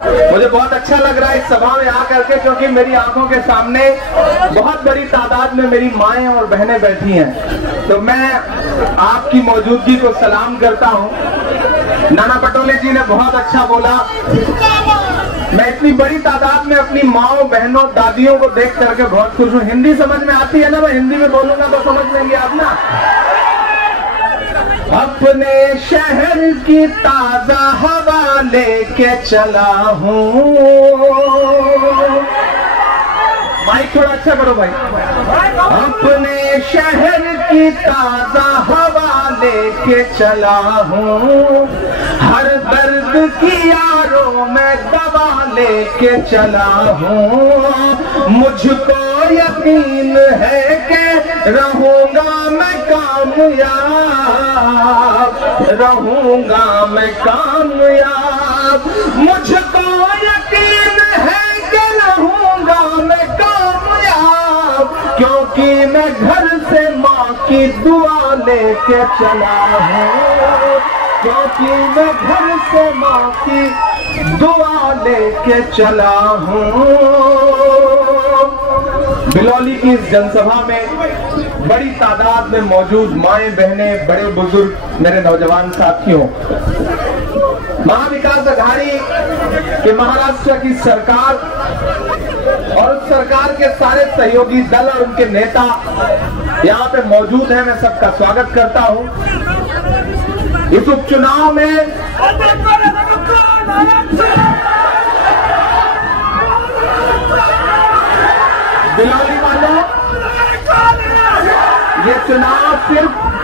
मुझे बहुत अच्छा लग रहा है इस सभा में आकर के, क्योंकि मेरी आंखों के सामने बहुत बड़ी तादाद में मेरी माएं और बहनें बैठी हैं। तो मैं आपकी मौजूदगी को सलाम करता हूं। नाना पटोले जी ने बहुत अच्छा बोला। मैं इतनी बड़ी तादाद में अपनी माओ, बहनों, दादियों को देख करके बहुत खुश हूँ। हिंदी समझ में आती है ना? मैं हिंदी में बोलूंगा तो समझ लेंगे आप ना। अपने शहर की ताजा हवा लेके चला हूँ। माइक थोड़ा अच्छा करो भाई। अपने शहर की ताजा हवा लेके चला हूँ। हर दर्द की यारों में दवा लेके चला हूँ। मुझको यकीन है कि रहूंगा मैं कामयाब, रहूंगा मैं कामयाब। मुझको यकीन है कि रहूंगा मैं कामयाब, क्योंकि मैं घर से माँ की दुआ लेके चला हूँ। क्योंकि मैं घर से माँ की दुआ लेके चला हूँ। बिलौली की इस जनसभा में बड़ी तादाद में मौजूद माएं, बहनें, बड़े बुजुर्ग, मेरे नौजवान साथियों, महाविकास अघाड़ी के महाराष्ट्र की सरकार और उस सरकार के सारे सहयोगी दल और उनके नेता यहाँ पे मौजूद हैं। मैं सबका स्वागत करता हूँ। इस उपचुनाव में बिलौली वालों,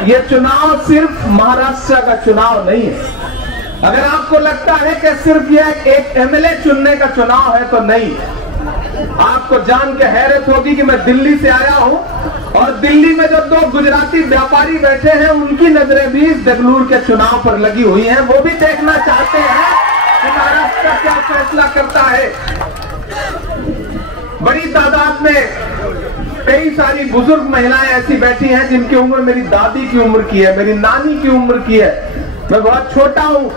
ये चुनाव सिर्फ महाराष्ट्र का चुनाव नहीं है। अगर आपको लगता है कि सिर्फ यह एक एमएलए चुनने का चुनाव है तो नहीं। आपको जान के हैरत होगी कि मैं दिल्ली से आया हूं और दिल्ली में जो दो गुजराती व्यापारी बैठे हैं उनकी नजरें भी देगलूर के चुनाव पर लगी हुई हैं। वो भी देखना चाहते हैं कि महाराष्ट्र क्या फैसला करता है। बड़ी तादाद में कई सारी बुजुर्ग महिलाएं ऐसी बैठी हैं जिनकी उम्र मेरी दादी की उम्र की है, मेरी नानी की उम्र की है। मैं बहुत छोटा हूं,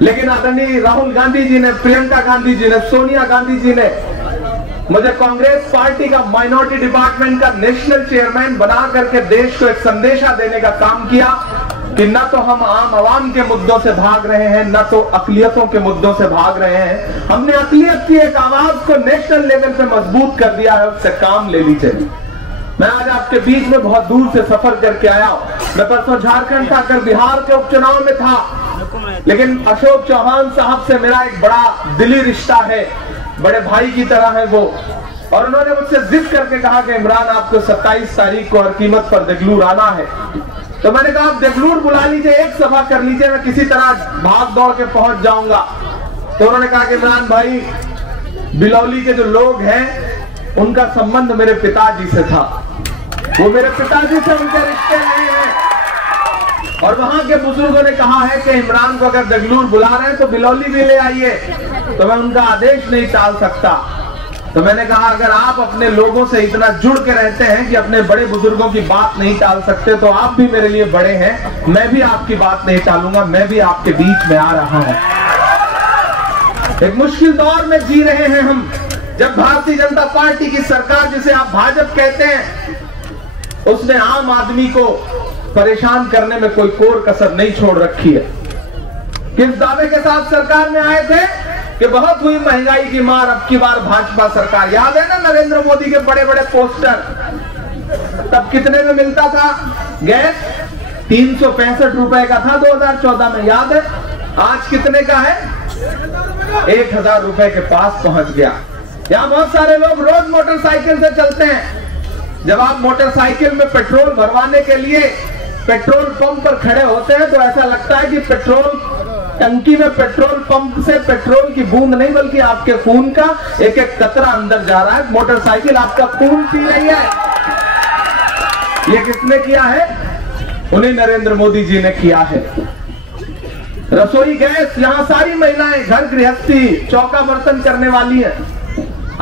लेकिन आदरणीय राहुल गांधी जी ने, प्रियंका गांधी जी ने, सोनिया गांधी जी ने मुझे कांग्रेस पार्टी का माइनॉरिटी डिपार्टमेंट का नेशनल चेयरमैन बना करके देश को एक संदेशा देने का काम किया कि न तो हम आम आवाम के मुद्दों से भाग रहे हैं, न तो अकलियतों के मुद्दों से भाग रहे हैं। हमने अकलियत की एक आवाज को नेशनल लेवल पे मजबूत कर दिया है, उससे काम ले लीजिए। मैं आज आपके बीच में बहुत दूर से सफर करके आया हूं। मैं परसों झारखंड था, कल बिहार के उपचुनाव में था, लेकिन अशोक चौहान साहब से मेरा एक बड़ा दिली रिश्ता है, बड़े भाई की तरह है वो। और उन्होंने मुझसे जिद करके कहा कि इमरान आपको 27 तारीख को हर कीमत पर देगलूर आना है। तो मैंने कहा आप देगलूर बुला लीजिए, एक सभा कर लीजिए, मैं किसी तरह भाग दौड़ के पहुंच जाऊंगा। तो उन्होंने कहा कि इमरान भाई, बिलौली के जो लोग हैं उनका संबंध मेरे पिताजी से था, वो मेरे पिताजी से उनके रिश्ते नहीं हैं। और वहां के बुजुर्गों ने कहा है कि इमरान को अगर देगलूर बुला रहे हैं तो बिलौली भी ले आइए। तो मैं उनका आदेश नहीं टाल सकता। तो मैंने कहा अगर आप अपने लोगों से इतना जुड़ के रहते हैं कि अपने बड़े बुजुर्गों की बात नहीं टाल सकते, तो आप भी मेरे लिए बड़े हैं, मैं भी आपकी बात नहीं टालूंगा, मैं भी आपके बीच में आ रहा हूं। एक मुश्किल दौर में जी रहे हैं हम, जब भारतीय जनता पार्टी की सरकार, जिसे आप भाजपा कहते हैं, उसने आम आदमी को परेशान करने में कोई कोर कसर नहीं छोड़ रखी है। किस दावे के साथ सरकार में आए थे कि बहुत हुई महंगाई की मार, अब की बार भाजपा सरकार। याद है ना नरेंद्र मोदी के बड़े बड़े पोस्टर? तब कितने में मिलता था गैस? 365 रुपए का था 2014 में, याद है? आज कितने का है? 1000 रुपए के पास पहुंच गया। यहाँ बहुत सारे लोग रोज मोटरसाइकिल से चलते हैं। जब आप मोटरसाइकिल में पेट्रोल भरवाने के लिए पेट्रोल पंप पर खड़े होते हैं तो ऐसा लगता है कि पेट्रोल टंकी में पेट्रोल पंप से पेट्रोल की बूंद नहीं बल्कि आपके खून का एक एक कतरा अंदर जा रहा है। मोटरसाइकिल आपका खून पी रही है। ये किसने किया है? उन्हीं नरेंद्र मोदी जी ने किया है। रसोई गैस, यहाँ सारी महिलाएं घर गृहस्थी चौका बर्तन करने वाली है।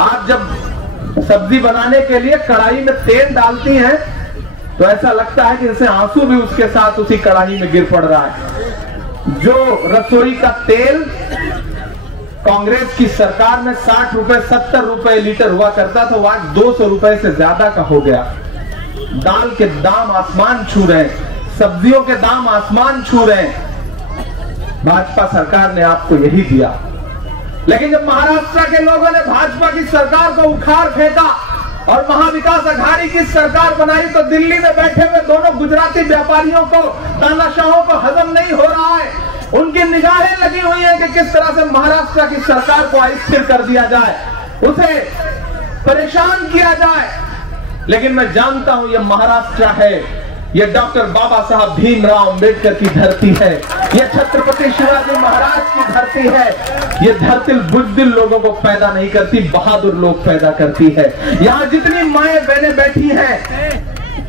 आप जब सब्जी बनाने के लिए कढ़ाई में तेल डालती हैं तो ऐसा लगता है कि जैसे आंसू भी उसके साथ उसी कढ़ाई में गिर पड़ रहा है। जो रसोई का तेल कांग्रेस की सरकार में 60 रुपए 70 रुपए लीटर हुआ करता था, वो आज 200 रुपए से ज्यादा का हो गया। दाल के दाम आसमान छू रहे हैं, सब्जियों के दाम आसमान छू रहे हैं। भाजपा सरकार ने आपको यही दिया। लेकिन जब महाराष्ट्र के लोगों ने भाजपा की सरकार को उखाड़ फेंका और महाविकास अघाड़ी की सरकार बनाई, तो दिल्ली में बैठे हुए दोनों गुजराती व्यापारियों को, तानाशाहों को हजम नहीं हो रहा है। उनकी निगाहें लगी हुई हैं कि किस तरह से महाराष्ट्र की सरकार को अस्थिर कर दिया जाए, उसे परेशान किया जाए। लेकिन मैं जानता हूं ये महाराष्ट्र है, ये डॉक्टर बाबा साहब भीमराव अंबेडकर की धरती है, ये छत्रपति शिवाजी महाराज की धरती है। ये धरती बुज़दिल लोगों को पैदा नहीं करती, बहादुर लोग पैदा करती है। यहाँ जितनी माएं बहनें बैठी हैं,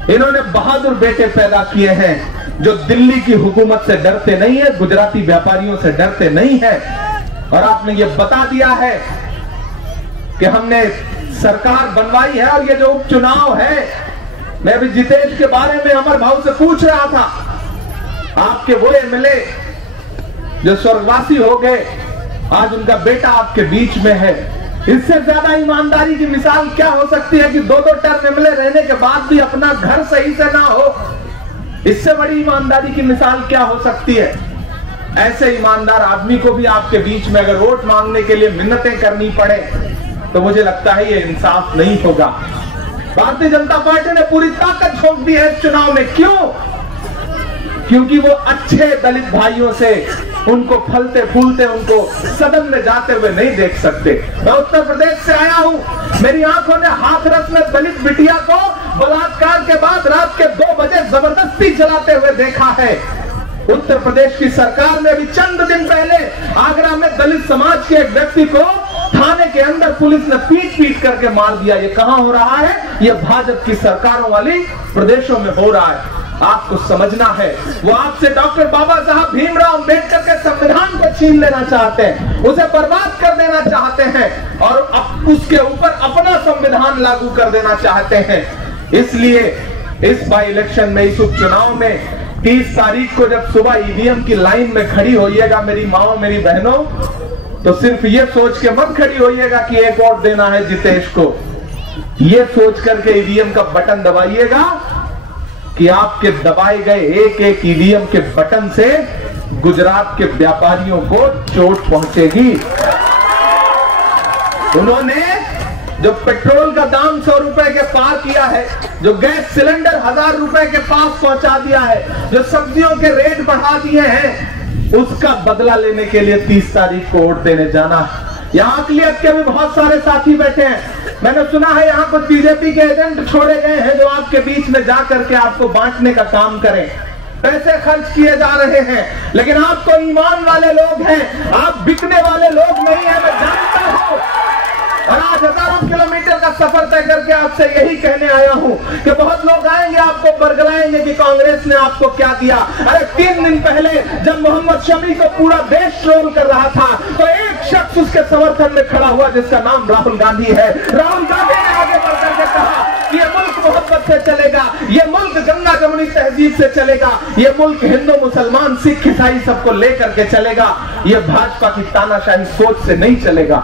इन्होंने बहादुर बेटे पैदा किए हैं, जो दिल्ली की हुकूमत से डरते नहीं है, गुजराती व्यापारियों से डरते नहीं है। और आपने ये बता दिया है कि हमने सरकार बनवाई है। और ये जो उपचुनाव है, मैं अभी जितेश के बारे में अमर भाव से पूछ रहा था, आपके वो एमएलए जो स्वर्गवासी हो गए, आज उनका बेटा आपके बीच में है। इससे ज्यादा ईमानदारी की मिसाल क्या हो सकती है कि 2-2 टर्म एमएलए रहने के बाद भी अपना घर सही से ना हो। इससे बड़ी ईमानदारी की मिसाल क्या हो सकती है। ऐसे ईमानदार आदमी को भी आपके बीच में अगर वोट मांगने के लिए मिन्नतें करनी पड़े, तो मुझे लगता है ये इंसाफ नहीं होगा। भारतीय जनता पार्टी ने पूरी ताकत झोंक दी है इस चुनाव में। क्यों? क्योंकि वो अच्छे दलित भाइयों से, उनको फलते फूलते, उनको सदन में जाते हुए नहीं देख सकते। मैं उत्तर प्रदेश से आया हूं, मेरी आंखों ने हाथरस में दलित बिटिया को बलात्कार के बाद रात के 2 बजे जबरदस्ती चलाते हुए देखा है। उत्तर प्रदेश की सरकार ने अभी चंद दिन पहले आगरा में दलित समाज के एक व्यक्ति को थाने के अंदर पुलिस ने पीट करके मार दिया। ये कहां हो रहा है? ये भाजपा की सरकारों वाली प्रदेशों में हो रहा है। आपको समझना है, वो आपसे डॉक्टर बाबा साहब भीमराव अंबेडकर के संविधान को छीन लेना चाहते हैं, उसे बर्बाद कर देना चाहते हैं और उसके ऊपर अपना संविधान लागू कर देना चाहते हैं। इसलिए इस बाई इलेक्शन में, इस उपचुनाव में 30 तारीख को जब सुबह ईवीएम की लाइन में खड़ी होइएगा मेरी माओ मेरी बहनों, तो सिर्फ ये सोच के मत खड़ी होइएगा कि एक वोट देना है जितेश को। ये सोच करके ईवीएम का बटन दबाइएगा कि आपके दबाए गए एक ईवीएम के बटन से गुजरात के व्यापारियों को चोट पहुंचेगी। उन्होंने जो पेट्रोल का दाम 100 रुपए के पार किया है, जो गैस सिलेंडर 1000 रुपए के पास पहुंचा दिया है, जो सब्जियों के रेट बढ़ा दिए हैं, उसका बदला लेने के लिए 30 तारीख को वोट देने जाना है। यहाँ अकलियत के भी बहुत सारे साथी बैठे हैं। मैंने सुना है यहाँ कुछ बीजेपी के एजेंट छोड़े गए हैं जो आपके बीच में जा करके आपको बांटने का काम करें। पैसे खर्च किए जा रहे हैं, लेकिन आप तो ईमान वाले लोग हैं, आप बिकने वाले लोग नहीं है, मैं जानता हूँ। और आज हजारों किलोमीटर का सफर तय करके आपसे यही कहने आया हूं कि बहुत लोग आएंगे आपको बरगलाएंगे कि कांग्रेस ने आपको क्या दिया। अरे 3 दिन पहले जब मोहम्मद शमी को पूरा देश ट्रोल कर रहा था, तो एक शख्स उसके समर्थन में खड़ा हुआ जिसका नाम राहुल गांधी है। राहुल गांधी ने आगे बढ़कर के कहा कि ये मुल्क मोहब्बत से चलेगा, ये मुल्क गंगा जमुनी तहजीब से चलेगा, ये मुल्क हिंदू मुसलमान सिख ईसाई सबको लेकर के चलेगा, ये भाजपा की तानाशाही सोच से नहीं चलेगा।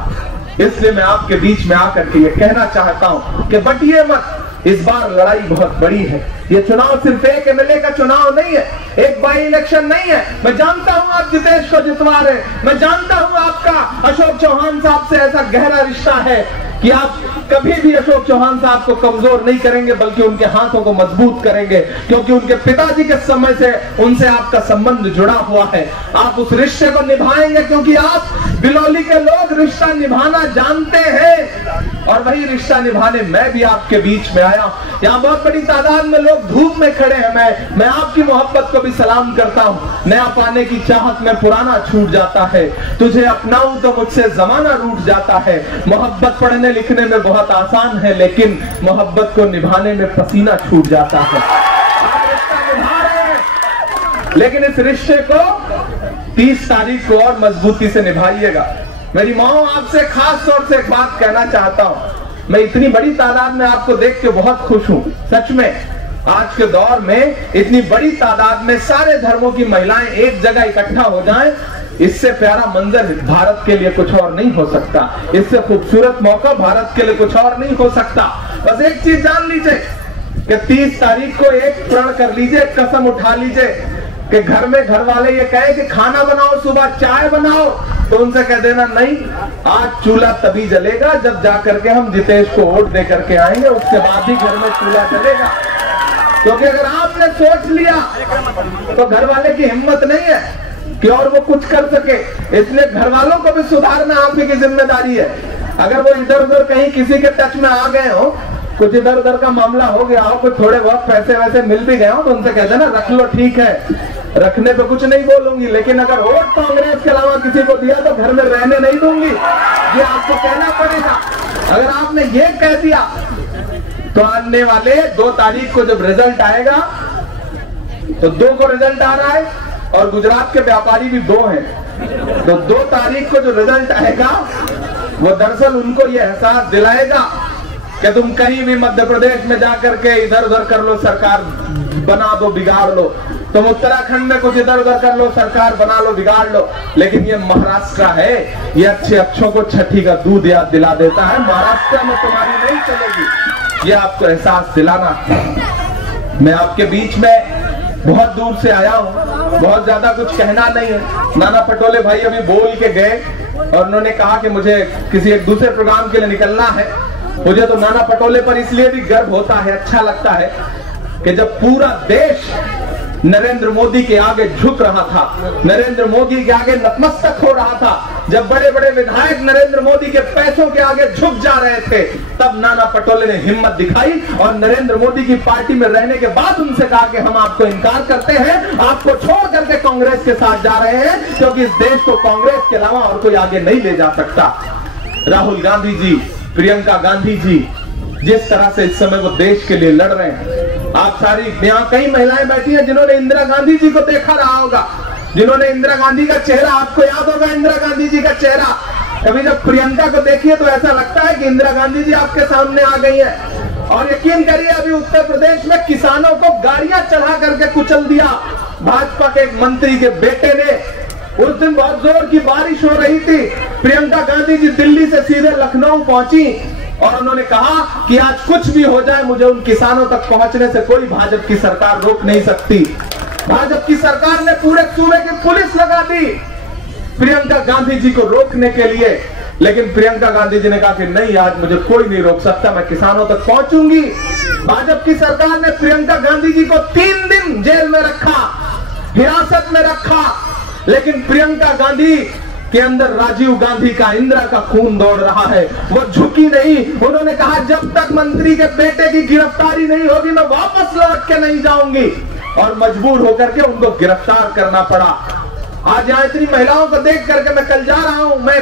इसलिए मैं आपके बीच में आकर के ये कहना चाहता हूं कि बटिए मत, इस बार लड़ाई बहुत बड़ी है। ये चुनाव सिर्फ एक एमएलए का चुनाव नहीं है, एक बाई इलेक्शन नहीं है। मैं जानता हूं आप जितेश को जितवा रहे, मैं जानता हूं आपका अशोक चौहान साहब से ऐसा गहरा रिश्ता है कि आप कभी भी अशोक चौहान साहब को कमजोर नहीं करेंगे, बल्कि उनके हाथों को मजबूत करेंगे, क्योंकि उनके पिताजी के समय से उनसे आपका संबंध जुड़ा हुआ है। आप उस रिश्ते को निभाएंगे क्योंकि आप बिलौली के लोग रिश्ता निभाना जानते हैं, और वही रिश्ता निभाने मैं भी आपके बीच में आया। यहाँ बहुत बड़ी तादाद में लोग धूप में खड़े हैं। मैं आपकी मोहब्बत को भी सलाम करता हूँ। नया पाने की चाहत में पुराना छूट जाता है, तुझे अपनाऊं तो मुझसे जमाना रूठ जाता है। मोहब्बत पढ़ने लिखने में बहुत आसान है, लेकिन मोहब्बत को निभाने में पसीना छूट जाता है। आप रिश्ता निभा रहे हैं, लेकिन इस रिश्ते को 30 तारीख को और मजबूती से निभाइएगा। मेरी माँ, आपसे खास तौर से एक बात कहना चाहता हूँ। मैं इतनी बड़ी तादाद में आपको देख के बहुत खुश हूँ। सच में आज के दौर में इतनी बड़ी तादाद में सारे धर्मों की महिलाएं एक जगह इकट्ठा हो जाएं, इससे प्यारा मंजर भारत के लिए कुछ और नहीं हो सकता, इससे खूबसूरत मौका भारत के लिए कुछ और नहीं हो सकता। बस एक चीज जान लीजिए कि 30 तारीख को एक प्रण कर लीजिए, कसम उठा लीजिए कि घर में घर वाले ये कहे कि खाना बनाओ, सुबह चाय बनाओ, तो उनसे कह देना नहीं, आज चूल्हा तभी जलेगा जब जाकर के हम जितेश को वोट दे करके आएंगे, उसके बाद ही घर में चूल्हा जलेगा। क्योंकि अगर आपने सोच लिया तो घर वाले की हिम्मत नहीं है कि और वो कुछ कर सके, इसलिए घर वालों को भी सुधारना आप ही की जिम्मेदारी है। अगर वो इधर उधर कहीं किसी के टच में आ गए हो, कुछ इधर उधर का मामला हो गया हो, कुछ थोड़े बहुत पैसे वैसे मिल भी गए हो, तो उनसे कह देना रख लो, ठीक है, रखने पे कुछ नहीं बोलूंगी, लेकिन अगर वोट कांग्रेस के अलावा किसी को दिया तो घर में रहने नहीं दूंगी, ये आपको कहना पड़ेगा। अगर आपने ये कह दिया तो आने वाले 2 तारीख को जब रिजल्ट आएगा, तो 2 को रिजल्ट आ रहा है और गुजरात के व्यापारी भी 2 हैं, तो 2 तारीख को जो रिजल्ट आएगा वो दरअसल उनको ये एहसास दिलाएगा कि तुम कहीं भी मध्य प्रदेश में जाकर के इधर उधर कर लो, सरकार बना दो, बिगाड़ लो, तुम उत्तराखंड में कुछ इधर उधर कर लो, सरकार बना लो, बिगाड़ लो, लेकिन ये महाराष्ट्र है, ये अच्छे अच्छों को छठी का दूध याद दिला देता है, महाराष्ट्र में तुम्हारी नहीं चलेगी, ये आपको एहसास दिलाना। मैं आपके बीच में बहुत दूर से आया हूँ, बहुत ज्यादा कुछ कहना नहीं है। नाना पटोले भाई अभी बोल के गए और उन्होंने कहा कि मुझे किसी एक दूसरे प्रोग्राम के लिए निकलना है। मुझे तो नाना पटोले पर इसलिए भी गर्व होता है, अच्छा लगता है कि जब पूरा देश नरेंद्र मोदी के आगे झुक रहा था, नरेंद्र मोदी के आगे नतमस्तक हो रहा था, जब बड़े बड़े विधायक नरेंद्र मोदी के पैसों के आगे झुक जा रहे थे, तब नाना पटोले ने हिम्मत दिखाई और नरेंद्र मोदी की पार्टी में रहने के बाद उनसे कहा कि हम आपको इनकार करते हैं, आपको छोड़ करके कांग्रेस के साथ जा रहे हैं, क्योंकि इस देश को कांग्रेस के अलावा और कोई आगे नहीं ले जा सकता। राहुल गांधी जी, प्रियंका गांधी जी जिस तरह से इस समय वो देश के लिए लड़ रहे हैं, आप सारी यहाँ कई महिलाएं बैठी हैं जिन्होंने इंदिरा गांधी जी को देखा रहा होगा, जिन्होंने इंदिरा गांधी का चेहरा, आपको याद होगा इंदिरा गांधी जी का चेहरा, कभी जब प्रियंका को देखिए तो ऐसा लगता है कि इंदिरा गांधी जी आपके सामने आ गई है। और यकीन करिए अभी उत्तर प्रदेश में किसानों को गाड़ियां चढ़ा करके कुचल दिया भाजपा के एक मंत्री के बेटे ने। उस दिन बहुत जोर की बारिश हो रही थी, प्रियंका गांधी जी दिल्ली से सीधे लखनऊ पहुंची और उन्होंने कहा कि आज कुछ भी हो जाए मुझे उन किसानों तक पहुंचने से कोई भाजपा की सरकार रोक नहीं सकती। भाजपा की सरकार ने पूरे सूबे की पुलिस लगा दी प्रियंका गांधी जी को रोकने के लिए, लेकिन प्रियंका गांधी जी ने कहा कि नहीं, आज मुझे कोई नहीं रोक सकता, मैं किसानों तक पहुंचूंगी। भाजपा की सरकार ने प्रियंका गांधी जी को 3 दिन जेल में रखा, हिरासत में रखा, लेकिन प्रियंका गांधी के अंदर राजीव गांधी का, इंदिरा का खून दौड़ रहा है, वो झुकी नहीं। उन्होंने कहा जब तक मंत्री के बेटे की गिरफ्तारी नहीं होगी मैं वापस लौट के नहीं जाऊंगी, और मजबूर होकर के उनको गिरफ्तार करना पड़ा। आज यहाँ इतनी महिलाओं को देख करके मैं कल जा रहा हूँ, मैं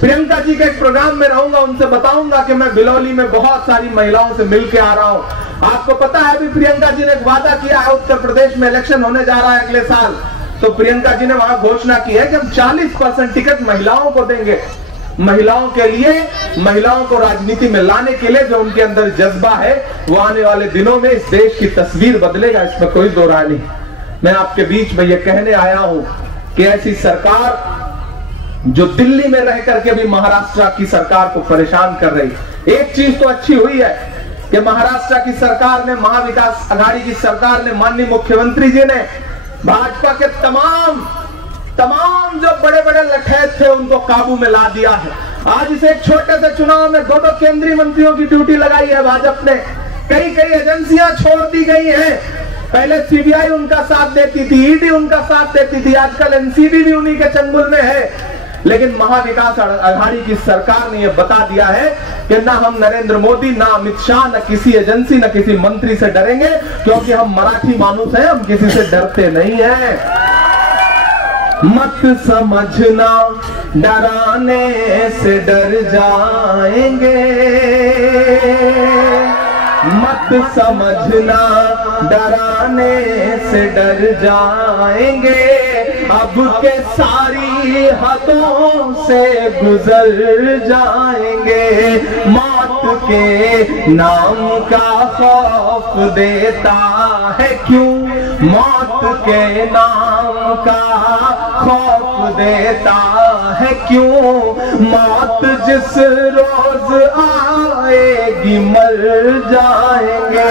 प्रियंका जी के एक प्रोग्राम में रहूंगा, उनसे बताऊंगा कि मैं बिलौली में बहुत सारी महिलाओं से मिल के आ रहा हूँ। आपको पता है अभी प्रियंका जी ने एक वादा किया है, उत्तर प्रदेश में इलेक्शन होने जा रहा है अगले साल, तो प्रियंका जी ने वहां घोषणा की है कि हम 40% टिकट महिलाओं को देंगे, महिलाओं के लिए, महिलाओं को राजनीति में लाने के लिए। जो उनके अंदर जज्बा है वो आने वाले दिनों में इस देश की तस्वीर बदलेगा, इसमें कोई दो राय नहीं। मैं आपके बीच में ये कहने आया हूं कि ऐसी सरकार जो दिल्ली में रह करके भी महाराष्ट्र की सरकार को परेशान कर रही, एक चीज तो अच्छी हुई है कि महाराष्ट्र की सरकार ने, महाविकास आघाड़ी की सरकार ने, माननीय मुख्यमंत्री जी ने भाजपा के तमाम जो बड़े बड़े लठैत थे उनको काबू में ला दिया है। आज इस एक छोटे से चुनाव में 2 केंद्रीय मंत्रियों की ड्यूटी लगाई है भाजपा ने, कई एजेंसियां छोड़ दी गई हैं। पहले सीबीआई उनका साथ देती थी, ईडी उनका साथ देती थी, आजकल एनसीबी भी उन्हीं के चंगुल में है। लेकिन महाविकास आघाड़ी की सरकार ने यह बता दिया है कि ना हम नरेंद्र मोदी, ना अमित शाह, न किसी एजेंसी, न किसी मंत्री से डरेंगे, क्योंकि हम मराठी मानुस हैं, हम किसी से डरते नहीं हैं। मत समझना डराने से डर जाएंगे, मत समझना डराने से डर जाएंगे, अब के सारी हदों से गुजर जाएंगे। मौत के नाम का खौफ देता है क्यों मौत के नाम का खौफ देता है क्यों, मौत जिस रोज आएगी मर जाएंगे,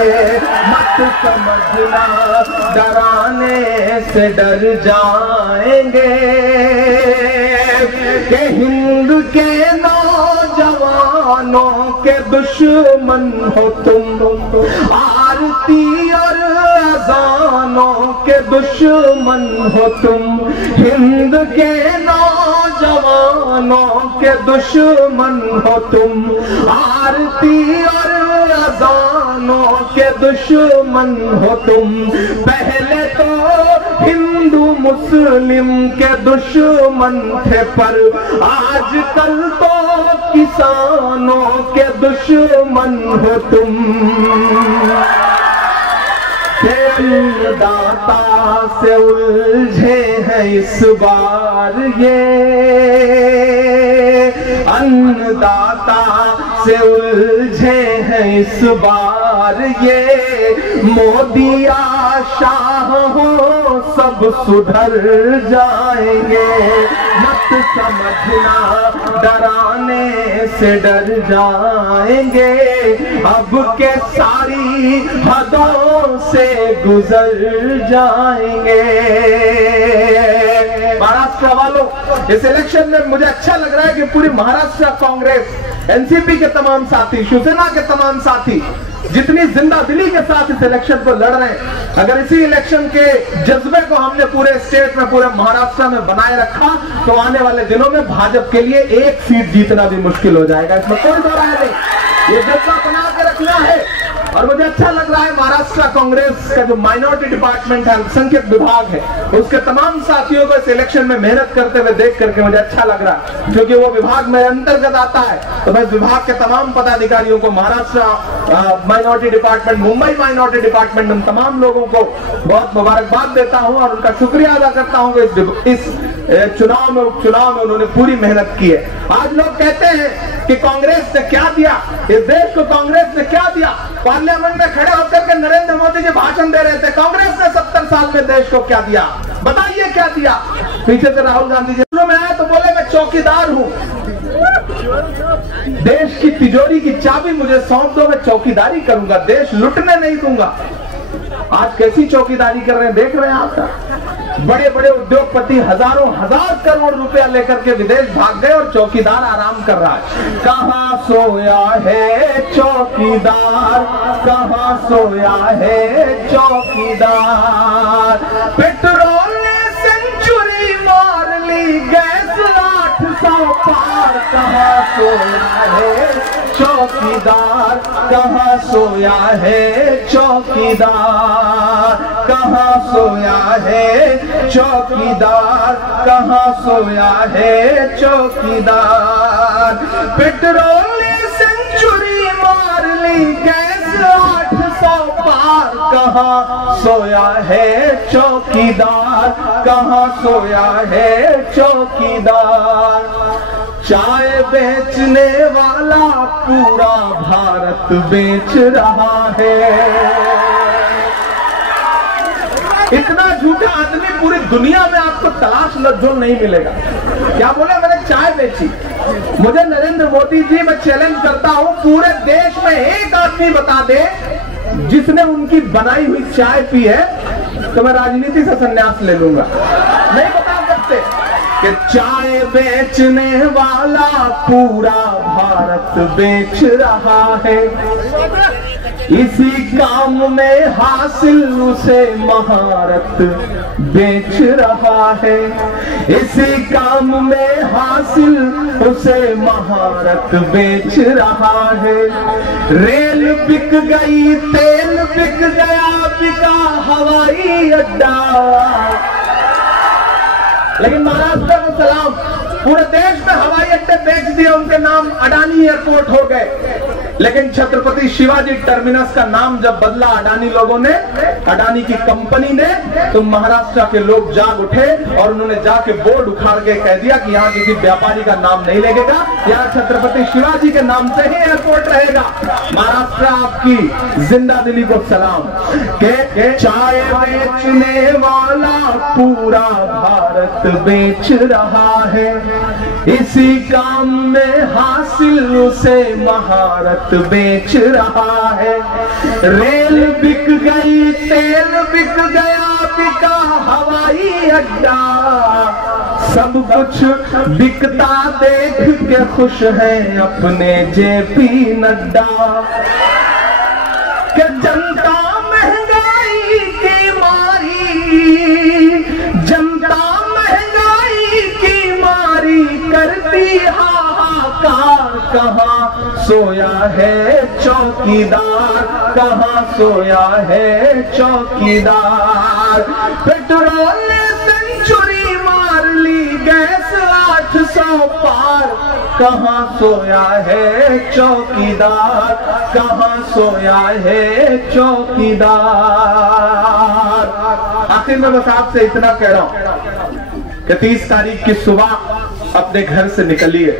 मत समझना डराने से डर जाएंगे, कि हिंद के नौजवानों के दुश्मन हो तुम, आरती और अजानों के दुश्मन हो तुम, हिंद के नौजवानों के दुश्मन हो तुम, आरती और अजानों के दुश्मन हो तुम। पहले तो हिंदू मुस्लिम के दुश्मन थे, पर आजकल तो किसानों के दुश्मन हो तुम। अन्नदाता से उलझे हैं इस बार ये, अन्नदाता से उलझे हैं इस बार ये, मोदी शाह हो सब सुधर जाएंगे, मत समझना डराने से डर जाएंगे, अब के सारी हदों से गुजर जाएंगे। महाराष्ट्र वालों, इस इलेक्शन में मुझे अच्छा लग रहा है कि पूरी महाराष्ट्र कांग्रेस, एनसीपी के तमाम साथी, शिवसेना के तमाम साथी जितनी जिंदा दिली के साथ इस इलेक्शन को लड़ रहे हैं, अगर इसी इलेक्शन के जज्बे को हमने पूरे स्टेट में, पूरे महाराष्ट्र में बनाए रखा तो आने वाले दिनों में भाजपा के लिए एक सीट जीतना भी मुश्किल हो जाएगा, इसमें कोई दो राय नहीं। ये जज्बा बना के रखना है। और मुझे अच्छा लग रहा है महाराष्ट्र कांग्रेस का जो माइनॉरिटी डिपार्टमेंट है, अल्पसंख्यक विभाग है, उसके तमाम साथियों को इस इलेक्शन में मेहनत करते हुए देख करके मुझे अच्छा लग रहा है, क्योंकि वो विभाग मेरे अंतर्गत आता है। तो मैं इस विभाग के तमाम पदाधिकारियों को, Maharashtra minority department, Mumbai minority department, उन तमाम लोगों को बहुत मुबारकबाद देता हूं और उनका शुक्रिया अदा करता हूं कि इस चुनाव में, उपचुनाव में उन्होंने पूरी मेहनत की है। आज लोग कहते हैं कि कांग्रेस ने क्या दिया, इस देश को कांग्रेस ने क्या दिया। पार्लियामेंट में खड़े होकर के नरेंद्र मोदी जी भाषण दे रहे थे, कांग्रेस ने 70 साल में देश को क्या दिया, बताइए क्या दिया। पीछे से राहुल गांधी जी में आए तो बोले मैं चौकीदार हूं, देश की तिजोरी की चाबी मुझे सौंप दो, मैं चौकीदारी करूंगा, देश लुटने नहीं दूंगा। आज कैसी चौकीदारी कर रहे हैं देख रहे हैं आप। बड़े बड़े उद्योगपति हजारों हजार करोड़ रुपया लेकर के विदेश भाग गए और चौकीदार आराम कर रहा है। कहां सोया है चौकीदार, कहां सोया है चौकीदार। पेट्रोल ने सेंचुरी मार ली, गैस 800 पार। कहां सोया है चौकीदार, कहां सोया है चौकीदार, कहां सोया है चौकीदार, कहां सोया है चौकीदार। पेट्रोल ने सेंचुरी मार ली, गैस 800 पार। कहां सोया है चौकीदार, कहां सोया है चौकीदार। चाय बेचने वाला पूरा भारत बेच रहा है। इतना झूठा आदमी पूरी दुनिया में आपको तलाश लज्जो नहीं मिलेगा। क्या बोले, मैंने चाय बेची। मुझे नरेंद्र मोदी जी, मैं चैलेंज करता हूं, पूरे देश में एक आदमी बता दे जिसने उनकी बनाई हुई चाय पी है, तो मैं राजनीति से संन्यास ले लूंगा। नहीं बता सकते कि चाय बेचने वाला पूरा भारत बेच रहा है। इसी काम में हासिल उसे महारत बेच रहा है। इसी काम में हासिल उसे महारत बेच रहा है। रेल बिक गई, तेल बिक गया, बिका हवाई अड्डा। लेकिन महाराष्ट्र को सलाम, पूरे देश में हवाई अड्डे बेच दिए, उनके नाम अडानी एयरपोर्ट हो गए। लेकिन छत्रपति शिवाजी टर्मिनस का नाम जब बदला अडानी लोगों ने, अडानी की कंपनी ने, तो महाराष्ट्र के लोग जाग उठे और उन्होंने जाके बोर्ड उखाड़ के कह दिया कि यहाँ किसी व्यापारी का नाम नहीं लगेगा, यहाँ छत्रपति शिवाजी के नाम से ही एयरपोर्ट रहेगा। महाराष्ट्र आपकी जिंदा दिली को सलाम। के चाय बेचने वाला पूरा भारत बेच रहा है, इसी काम में हासिल उसे महारत बेच रहा है। रेल बिक गई, तेल बिक गया, बिका हवाई अड्डा, सब कुछ बिकता देख के खुश हैं अपने जेपी नड्डा। कि जनता महंगाई की मारी, जनता महंगाई की मारी करती हाहाकार, कहाँ सोया है चौकीदार, कहाँ सोया है चौकीदार। पेट्रोल ने सेंचुरी मार ली, गैस 800 पार, कहाँ सोया है चौकीदार, कहाँ सोया है चौकीदार। आखिर में बस आपसे इतना कह रहा हूं कि 30 तारीख की सुबह अपने घर से निकलिए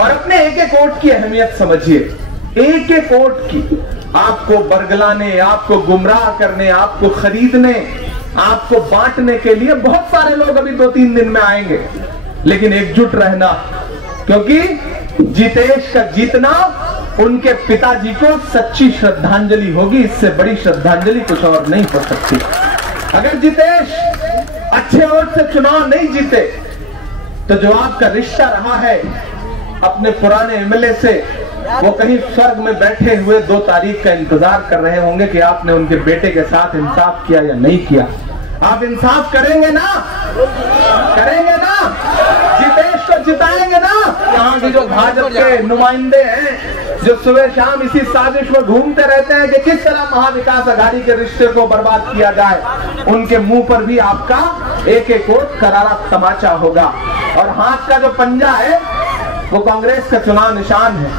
और अपने एक एक वोट की अहमियत समझिए। एक एक वोट की, आपको बरगलाने, आपको गुमराह करने, आपको खरीदने, आपको बांटने के लिए बहुत सारे लोग अभी 2-3 दिन में आएंगे, लेकिन एकजुट रहना, क्योंकि जितेश का जीतना उनके पिताजी को सच्ची श्रद्धांजलि होगी। इससे बड़ी श्रद्धांजलि कुछ और नहीं हो सकती। अगर जितेश अच्छे वोट से चुनाव नहीं जीते तो जो आपका रिश्ता रहा है अपने पुराने एमएलए से, वो कहीं स्वर्ग में बैठे हुए 2 तारीख का इंतजार कर रहे होंगे कि आपने उनके बेटे के साथ इंसाफ किया या नहीं किया। आप इंसाफ करेंगे ना? करेंगे ना? जितेश को जिताएंगे ना? यहाँ की जो भाजपा के नुमाइंदे हैं, जो सुबह शाम इसी साजिश में घूमते रहते हैं कि किस तरह महाविकास आघाड़ी के रिश्ते को बर्बाद किया जाए, उनके मुंह पर भी आपका एक एक वोट करारा तमाचा होगा। और हाथ का जो पंजा है वो कांग्रेस का चुनाव निशान है,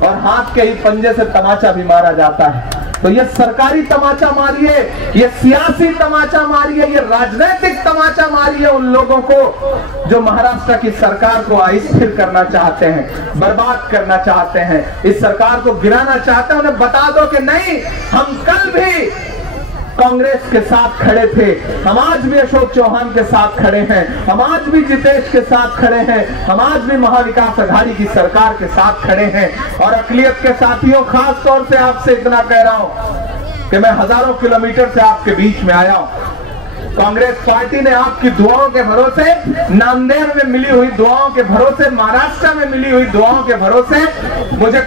और हाथ के ही पंजे से तमाचा भी मारा जाता है। तो ये सरकारी तमाचा मारिए, ये सियासी तमाचा मारिए, ये राजनीतिक तमाचा मारिए उन लोगों को जो महाराष्ट्र की सरकार को अस्थिर करना चाहते हैं, बर्बाद करना चाहते हैं, इस सरकार को गिराना चाहते हैं। उन्हें बता दो कि नहीं, हम कल भी कांग्रेस के साथ खड़े थे, हम आज भी अशोक चौहान के साथ खड़े हैं, हम आज भी जितेश के साथ खड़े हैं, हम आज भी महाविकास आघाड़ी की सरकार के साथ खड़े हैं। और अकलियत के साथियों, खास तौर से आपसे इतना कह रहा हूं कि मैं हजारों किलोमीटर से आपके बीच में आया हूं। कांग्रेस पार्टी ने आपकी दुआओं के भरोसे, नांदेड़ में मिली हुई दुआओं के भरोसे, महाराष्ट्र में मिली हुई दुआओं के भरोसे मुझे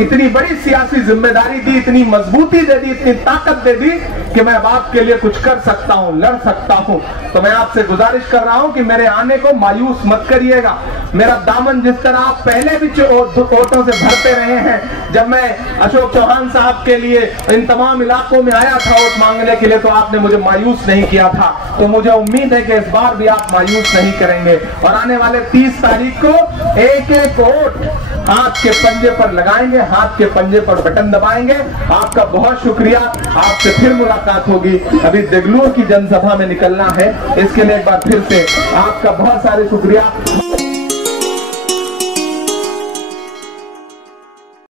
इतनी बड़ी सियासी जिम्मेदारी दी, इतनी मजबूती दे दी, इतनी ताकत दे दी कि मैं अब आपके लिए कुछ कर सकता हूं, लड़ सकता हूं। तो मैं आपसे गुजारिश कर रहा हूं कि मेरे आने को मायूस मत करिएगा। मेरा दामन जिस तरह आप पहले भी वोटों से भरते रहे हैं, जब मैं अशोक चौहान साहब के लिए इन तमाम इलाकों में आया था वोट मांगने के लिए, तो आपने मुझे मायूस नहीं किया था। तो मुझे उम्मीद है कि इस बार भी आप मायूस नहीं करेंगे, और आने वाले 30 तारीख को एक एक वोट हाथ के पंजे पर लगाएंगे, हाथ के पंजे पर बटन दबाएंगे। आपका बहुत शुक्रिया, आपसे फिर मुलाकात होगी। अभी देगलूर की जनसभा में निकलना है, इसके लिए एक बार फिर से आपका बहुत सारे शुक्रिया।